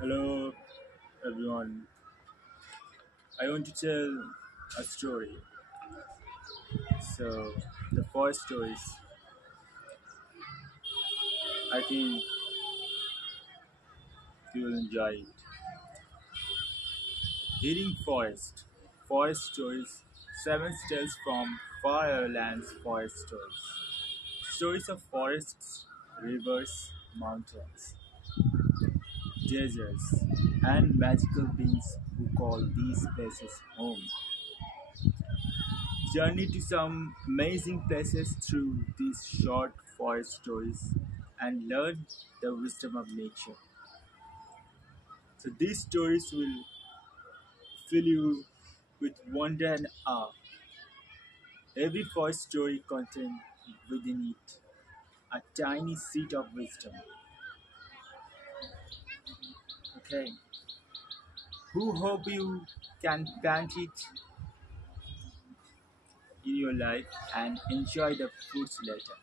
Hello, everyone. I want to tell a story. So, the forest stories, I think you will enjoy it. Healing Forest, Forest Stories, Seven Tales from Far Lands Forest Stories. Stories of forests, rivers, mountains, deserts, and magical beings who call these places home. Journey to some amazing places through these short forest stories and learn the wisdom of nature. So these stories will fill you with wonder and awe. Every forest story contains within it a tiny seed of wisdom. Okay, who hope you can plant it in your life and enjoy the fruits later.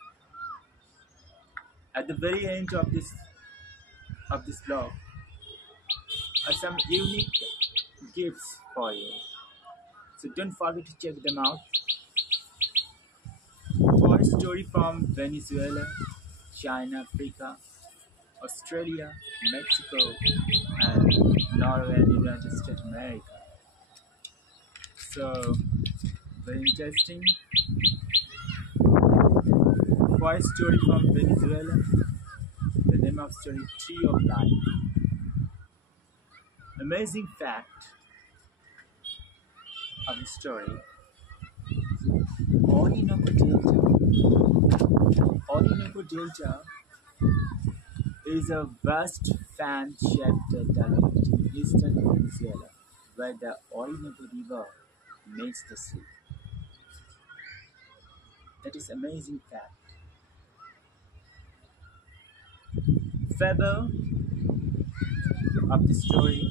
At the very end of this blog are some unique gifts for you. So don't forget to check them out. For a story from Venezuela, China, Africa, Australia, Mexico, and Norway and United States of America. So very interesting. For a story from Venezuela, the name of story Tree of Life. Amazing fact of the story. Orinoco Delta. Orinoco Delta is a vast fan-shaped delta located in eastern Venezuela, where the Orinoco River meets the sea. That is amazing fact. Fable of the story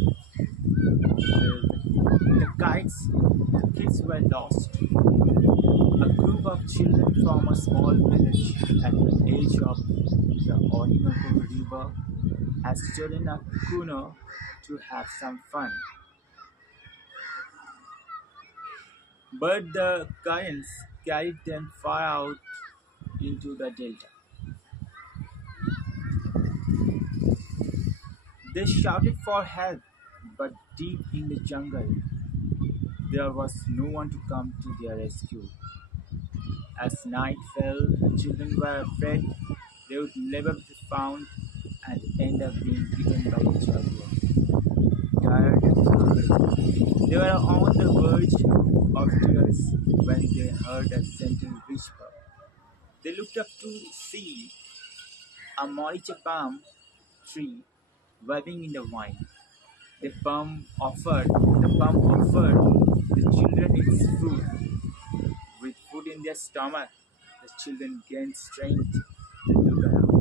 is the kids were lost. A group of children from a small village at the edge of the Orinoco River had stolen a canoe to have some fun. But the currents carried them far out into the delta. They shouted for help, but deep in the jungle, there was no one to come to their rescue. As night fell, the children were afraid they would never be found and end up being eaten by a jaguar. Tired and hungry, they were on the verge of tears when they heard a gentle whisper. They looked up to see a moricha palm tree waving in the wind. The palm offered the children its food. With food in their stomach, the children gained strength to look around.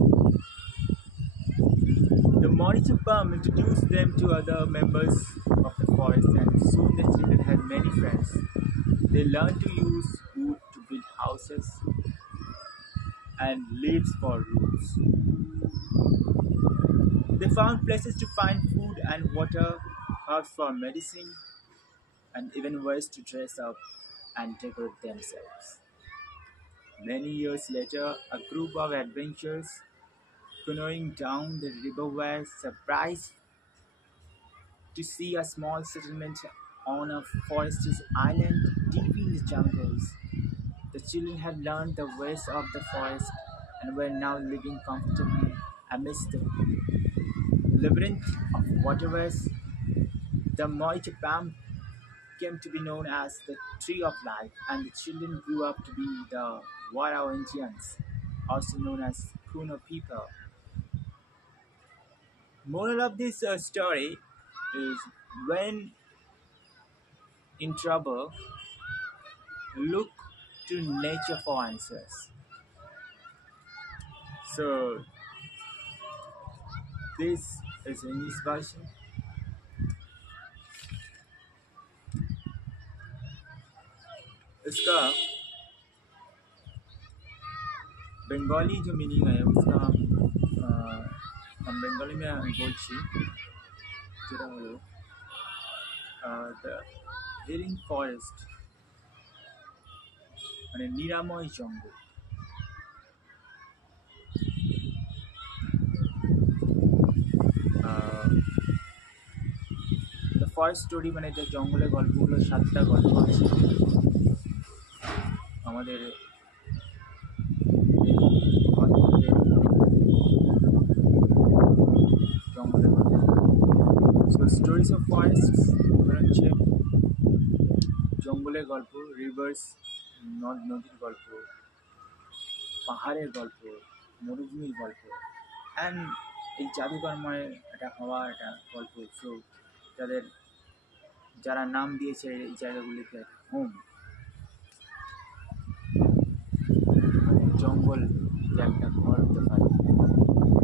The moricha palm introduced them to other members of the forest, and soon the children had many friends. They learned to use wood to build houses and leaves for roofs. They found places to find food and water, herbs for medicine, and even ways to dress up and decorate themselves. Many years later, a group of adventurers canoeing down the river were surprised to see a small settlement on a forested island deep in the jungles. The children had learned the ways of the forest and were now living comfortably amidst the labyrinth of waterways. The Moichapam came to be known as the Tree of Life, and the children grew up to be the Warao Indians, also known as Kuno people. Moral of this story is when in trouble, look to nature for answers. So this is English version. इसका बंगाली जो मीनिंग है उसका हम बंगाली में बोलছি যেটা হলো the healing forest, মানে নিরাময় জঙ্গল। দ্য ফরেস্ট স্টোরি মানে যে জঙ্গলের গল্পগুলো, 7টা গল্প আছে আমাদের জঙ্গলের গল্প। সো স্টোরিজ অফ ফরেস্ট হচ্ছে জঙ্গলের গল্প, রিভার্স নদীর গল্প, পাহাড়ের গল্প, মরুভূমির গল্প, অ্যান্ড এই জাদুকরময় একটা হওয়া একটা গল্প। সো যাদের যারা নাম দিয়েছে এই জায়গাগুলিকে হোম, জঙ্গল যে একটা ঘর হতে পারে,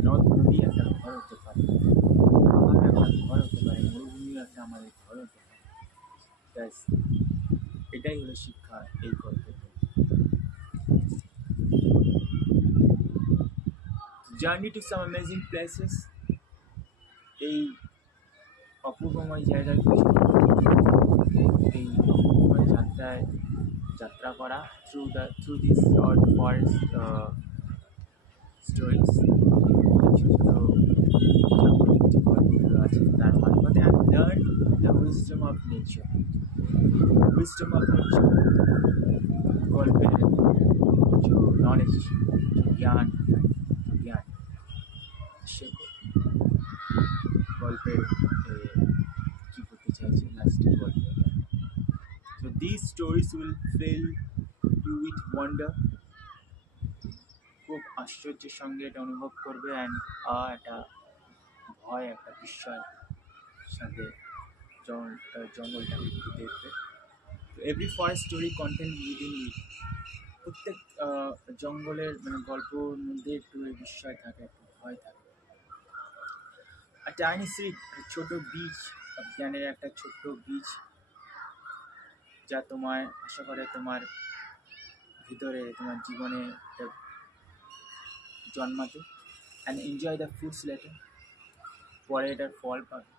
নদ নদী একটা ঘর হতে পারে, পাহাড় একটা ঘর হতে পারে, মরুভূমি একটা আমাদের ঘর হতে পারে। ব্যাস, এটাই হলো শিক্ষা এই গল্প। Journey to some amazing places, এই অপূর্বময় জায়গায় এই অপূর্বময় যাত্রা করা through this short forest stories, ছোট যে গল্পগুলো আছে তার মারফতে, and learn the wisdom of nature. গল্পের जो नॉलेज, ज्ञान শেখো গল্পের কী করতে চাইছে লাস্টে গল্পে। So these stories will fill you with wonder, খুব আশ্চর্যের সঙ্গে এটা অনুভব করবে, অ্যান্ড একটা ভয়, একটা বিস্ময় সাথে জঙ্গলটাকে একটু দেখবে। Every forest story content within it, প্রত্যেক জঙ্গলের মানে গল্পর মধ্যে একটু বিস্ময় থাকে, একটু ভয় থাকে। আর টাইনি সিড, ছোট বীজ, জ্ঞানের একটা ছোট্ট বীজ, যা তোমায় আশা করে তোমার ভিতরে, তোমার জীবনে জন্মাতে, and enjoy the fruits letter, পরে এটার ফল পাবে।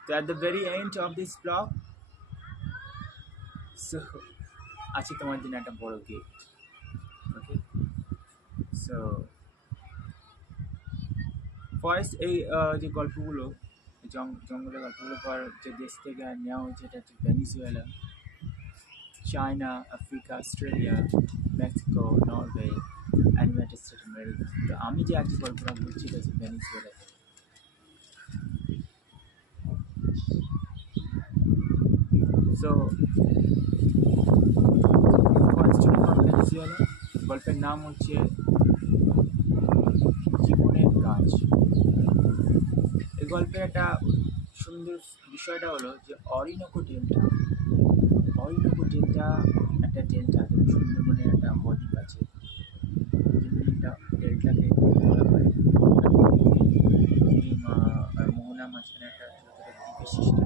তো at the very end of this blog, so আছে তোমার জন্য একটা বড় গিফট। ওকে, সো ফার্স্ট এই যে গল্পগুলো, জঙ্গলের গল্পগুলো পর যে দেশ থেকে নেওয়া হয়েছে, এটা হচ্ছে Venezuela, China, Africa, Australia, Mexico, Norway, animated state America. তো আমি যে আজকে গল্পটা বলছি এটা হচ্ছে ভেনিজুয়েলা থেকে। সো ভেনিজুয়েলা, গল্পের নাম হচ্ছে জীবনের গাছ। এই গল্পের একটা সুন্দর বিষয়টা হলো যে অরিনোকো ডেল্টা একটা ডেল্টা, যেমন সুন্দরবনের একটা বদ্বীপ আছে, ডেল্টাকে বলা হয়। মোহনার মাঝখানে একটা ছোটো ছোটো দ্বীপের সৃষ্টি